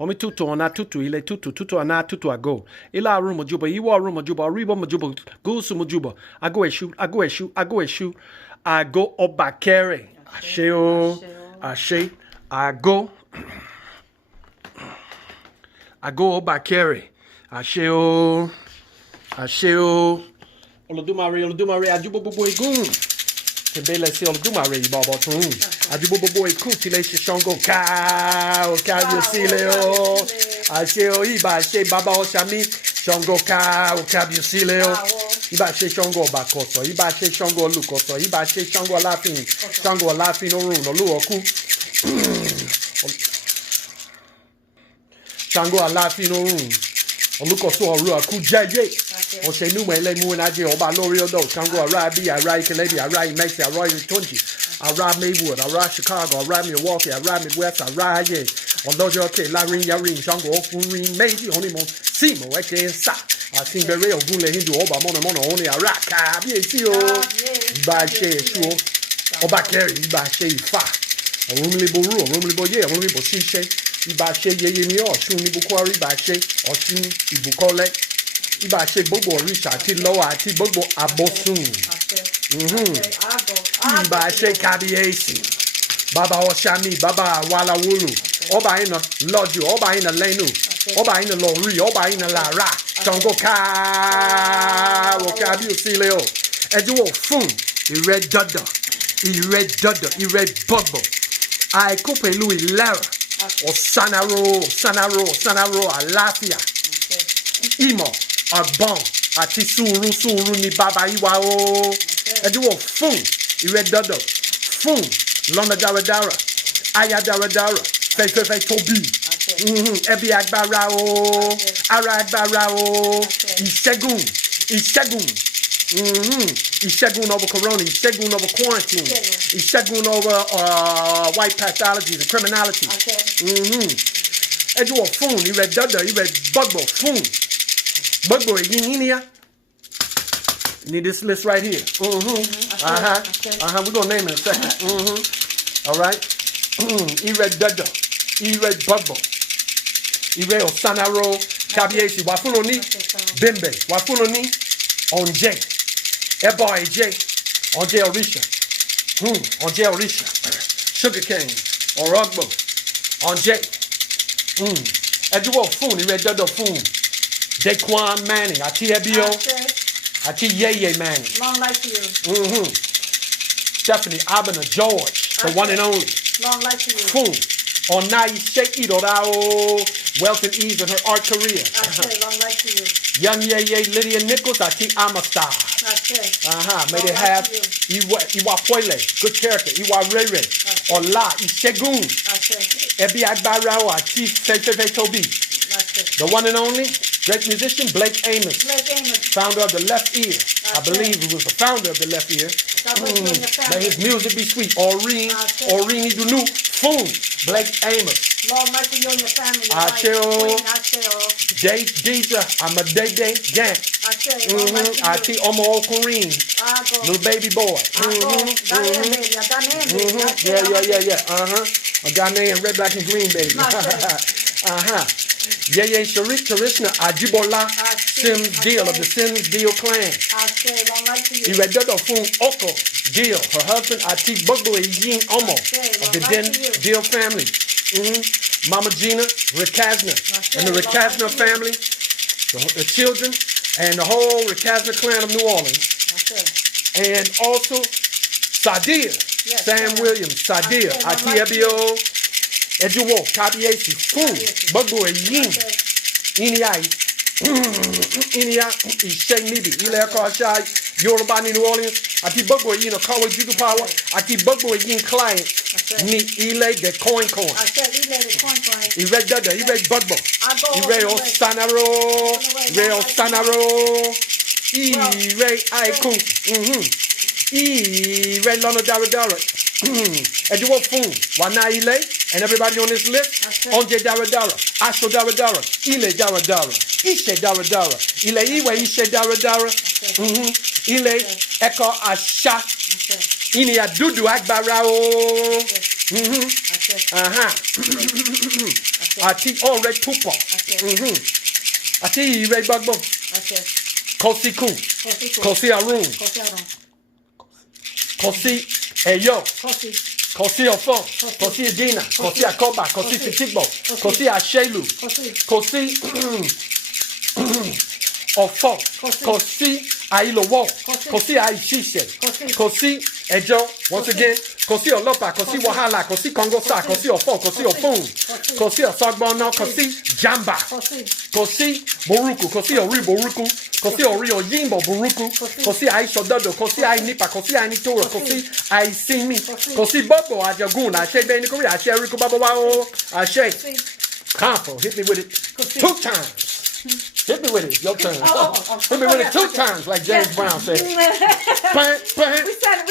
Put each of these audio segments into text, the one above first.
Omi tutu ona tutu ile tutu ana tutu ago. Ila aru mojuba iwa aru mojuba riba mojuba gusu mojuba. Ago eshu. Ago obakere. Ashe. Ago obakere. Ashe. Olodumare ajubo bobo igun. Tembele si Olodumare ibaba tun. Ajubo bobo ikun tile se shango ka o kabio sile o. Ashe o iba se baba oshami shango ka o kabio sile o. Iba se shango bakoso, iba se shango lukoso, iba se shango laughing orun olu oku. Shango laughing orun. Olukoso oru aku jaye. O se nu mele mu na je oba lori odo Shango Arabi, Arai Kelebi, Arai Mexi, Arai Tunji, Arai Maywood, Arai Chicago, Arai Milwaukee, Arai Midwest, Arai Ye. Odojo ke Larin Yarin Shango Ofunrin Meiji Honeymoon Simo Eke Sa. Asin bere ogun le hindu oba mono oni araka bi eti o. Iba se esu o. Oba keri iba se ifa. Orun libo ye, orun libo sise. Iba se yeye mi Ọ̀ṣun ni bukwari iba se Ọ̀ṣun ibukole. Iba se gbogbo òrìṣà àti lọ́wọ́ àti gbogbo àbọ̀sùn. Iba se kábíyèsí. Baba Ọ̀ṣàmì, baba Awalawolo. Ọba yìí na lọ́jù, ọba yìí na lẹ́nu. Ọba yìí na lọ́rí, ọba yìí na lára. Ṣàngó káàwọ̀ kábíyèsí lé o. Ẹ̀dínwó fún ìrẹ́ dandan, ìrẹ́ bọ̀gbọ̀. Àìkú pẹ̀lú ìlera. Ọ̀sánáró, àlàáfíà. Ìmọ̀. Agbon àti sùúrù ni bàbá ìwà o. Ẹ̀dínwó fún ìrẹ́ dandan, fún lọ́nà dáradára, aya dáradára, fẹ́fẹ́fẹ́ tóbi, ẹbí agbára o, ara agbára o, ìṣẹ́gun over corona, ìṣẹ́gun over quarantine, ìṣẹ́gun over white pathologies and criminality. Ẹ̀dínwó fún ìrẹ́ dandan, ìrẹ́ gbọ́gbọ̀ fún. Gbogbo Yinia. Need this list right here. We're gonna name it in a second. All right. Ire Dada. Ire Bugbo. Ire Osanaro. Kabiesi. Wafunoni. Bimbe. Wafunoni. Onje. Ebo Eje. Onje Orisha. Onje Orisha. Sugarcane. Orogbo. Onje. Eduwo Fun. Ire Dada Fun. Daquan Manning, Ati Ebio, Ati Yeye Manning. Long life to you. Stephanie Abner George, the one and only. Long life to you. Fun. Onai Sheikh Idorao, wealth and ease in her art career. Long life to you. Young Yeye Lydia Nichols, Ati Amastar. May they have Iwa Poile, good character, Iwa Rere, Ola, Ishegun, Ebi Agbarao, Ati Fefe Tobi. The one and only. Great musician, Blake Amos. Founder of the Left Ear. I believe he was the founder of the Left Ear. May his music be sweet. Oreen Idunu, Foon, Blake Amos. Long life to you and your family. Day Deja, I'm a Day Gang. Ati Omo Okureen. Little baby boy. A Ghanaian red, black, and green baby. Yeye Sharif Karishna Ajibola Sims Deal of the Sims Deal clan. Iredodo Fun Oko Deal, her husband Ati Bugbo Yin Omo of the Den Deal family. Mama Gina Rikazna and the Rikazna family, the children, and the whole Rikazna clan of New Orleans. And also Sadia, Sam Williams, Sadia, Ati Ebio. Eduwo, Kabiesi, Fun, Bugbo Yin, Inia, Ishe Nibi, Ile Kashai, Yoruba New Orleans, Ati Bugbo Yin, Okawa Judu Power, Ati Bugbo Yin client, Ni Ile the Coin. Ire Dada, Ire Bugbo, Ire Osanaro, Ire Aikun, Ire Lono Daradara, Eduwo Fun, Wana Ile. And everybody on this list, Onje Daradara, Asho Daradara, Ile Daradara, Ishe Daradara, Ile Iwe Ishe Daradara, Ile Eko Asha, Ini Adudu Agbarao, Ati ore tupo. Ati ire bagbo. Kosi ku. Kosi arun. Kosi eyo. Kosi ofo. Kosi edina. Kosi akoba. Kosi fitigbo. Kosi ashelu. Kosi ofo. Kosi ailowo. Kosi aishise. Kosi ejo. Once again. Kosi olopa. Kosi wahala. Kosi kongosa. Kosi ofo. Kosi ofun. Kosi osogbono. Kosi jamba. Kosi boruku. Kosi ori boruku. Kosi ori oyimbo boruku. Kosi aisho dodo. Kosi ainipa. Kosi ainitoro. Kosi aisimi. Kosi bobo ajagun. Ashe beni kuri. Ashe riku babo wao. Ashe. Comfort. Hit me with it 2 times. Hit me with it. Your turn. Hit me with it 2 times, like James Brown said. We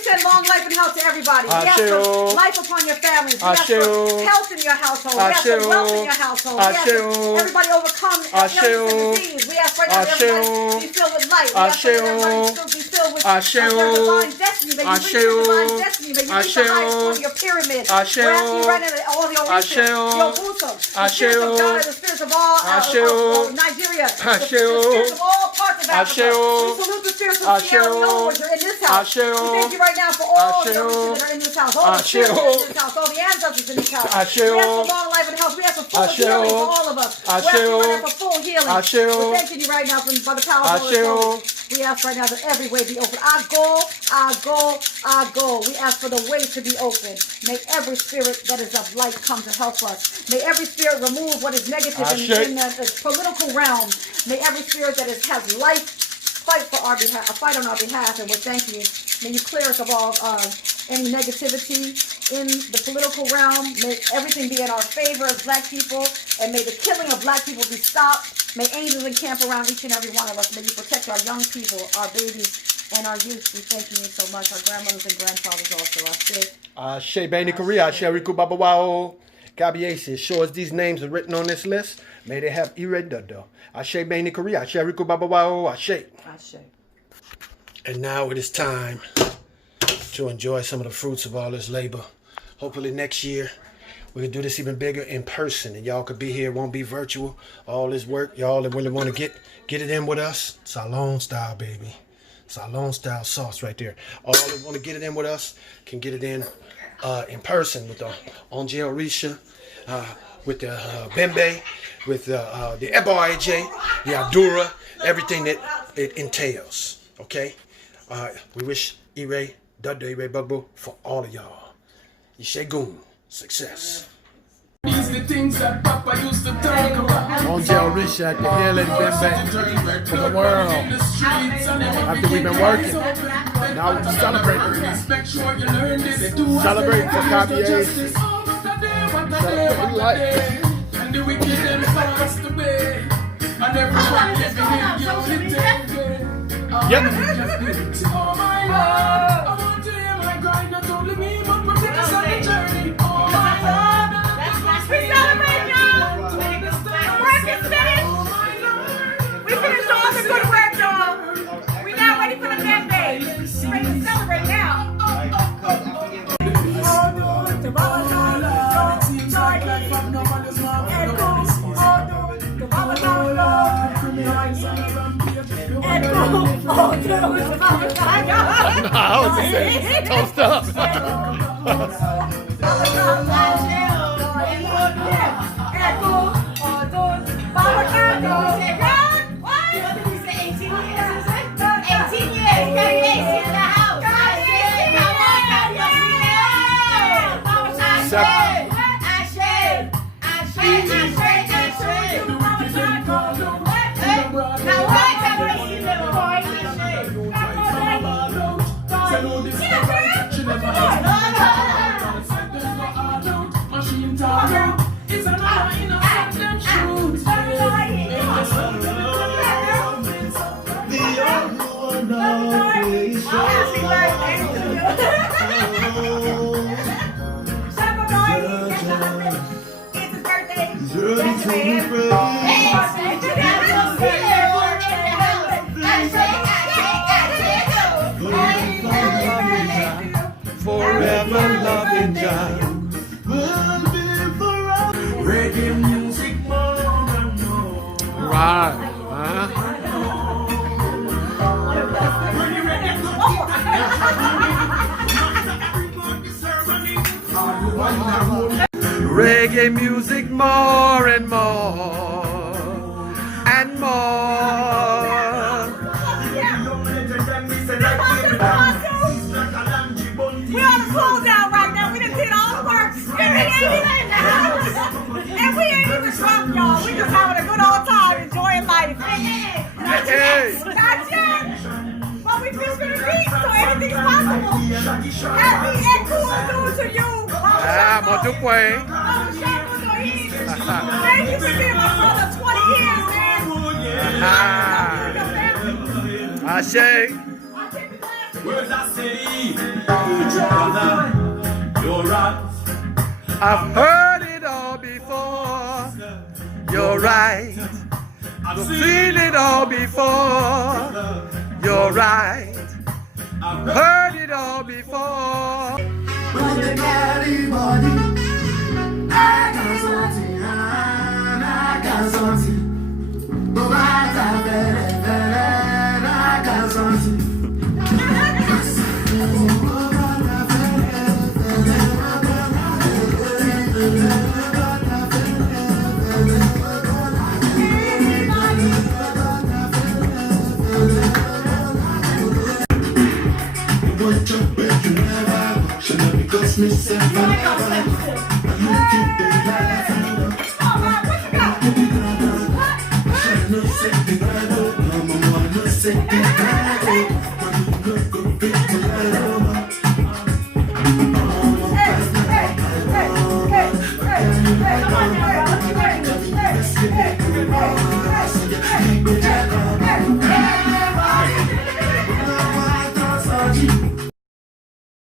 said long life and health to everybody. We ask for life upon your families. We ask for health in your household. We ask for wealth in your household. We ask for everybody overcome illness and disease. We ask right now that everybody be filled with light. We ask that everybody be filled with divine destiny. May you reach your divine destiny. May you reach the highest point of your pyramid. We're asking you right now that all your wishes, your wisdom, the spirits of God and the spirits of all Nigeria, the spirits of all parts of Africa. We salute the spirits of Sierra Leone, which are in this house. We thank you right now for all the that are in this house, all the spirits in this house, all the ancestors in this house. We ask for long life and health. We ask for full healing for all of us. We ask you right now for full healing. We're thanking you right now by the power of the Holy Ghost. We ask right now that every way be open. Our goal. We ask for the way to be open. May every spirit that is of light come to help us. May every spirit remove what is negative in the political realm. May every spirit that has life fight on our behalf, and we're thanking you. May you clear us of all any negativity in the political realm. May everything be in our favor as black people, and may the killing of black people be stopped. May angels encamp around each and every one of us. May you protect our young people, our babies, and our youth. We thank you so much. Our grandmothers and grandfathers also. Ashe Beni Korea, Ashe Riku Baba Wao. Kabiesi, as sure as these names are written on this list, may they have Iredodo. Ashe Beni Korea, Ashe Riku Baba Wao, Ashe. And now it is time to enjoy some of the fruits of all this labor. Hopefully next year we can do this even bigger in person, and y'all could be here. It won't be virtual. All this work, y'all that really want to get it in with us. Salon style, baby. Salon style sauce right there. All that want to get it in with us can get it in person with the Onje Orisha, with the Bembe, with the Ebo AJ, the Adura, everything that it entails. Okay? We wish Ire, Dudda Ire Bubbo for all of y'all. Ishegun, success. These the things that Papa used to talk about. Onje Orisha at the hill and Bembe for the world. After we've been working, now we celebrate. Celebrate for Kabiesi. Celebrate life. And the wicked them passed away. And everyone living in unity. Yep. Oh my God. I want to hear my cry, not only me, but my brothers on the journey. Oh my God. We celebrate, y'all. Work is finished. We finished all the good work, y'all. We're now ready for the band day. We're ready to celebrate now. I was just saying, don't stop. Forever loving God. Reggae music. Reggae music more and more and more. We on the close down right now. We done did all the work. And we ain't even drunk, y'all. We just having a good old time, enjoying life. Not yet. But we feel gonna be, so anything's possible. Happy and cool news to you. Muito bem. Thank you for being my brother 20 years, man. Ashe. Words I say, brother, you're right. I've heard it all before. You're right. I've seen it all before. You're right. I've heard it all before. When you carry body, I got something, I got something. No matter I got something. Because me say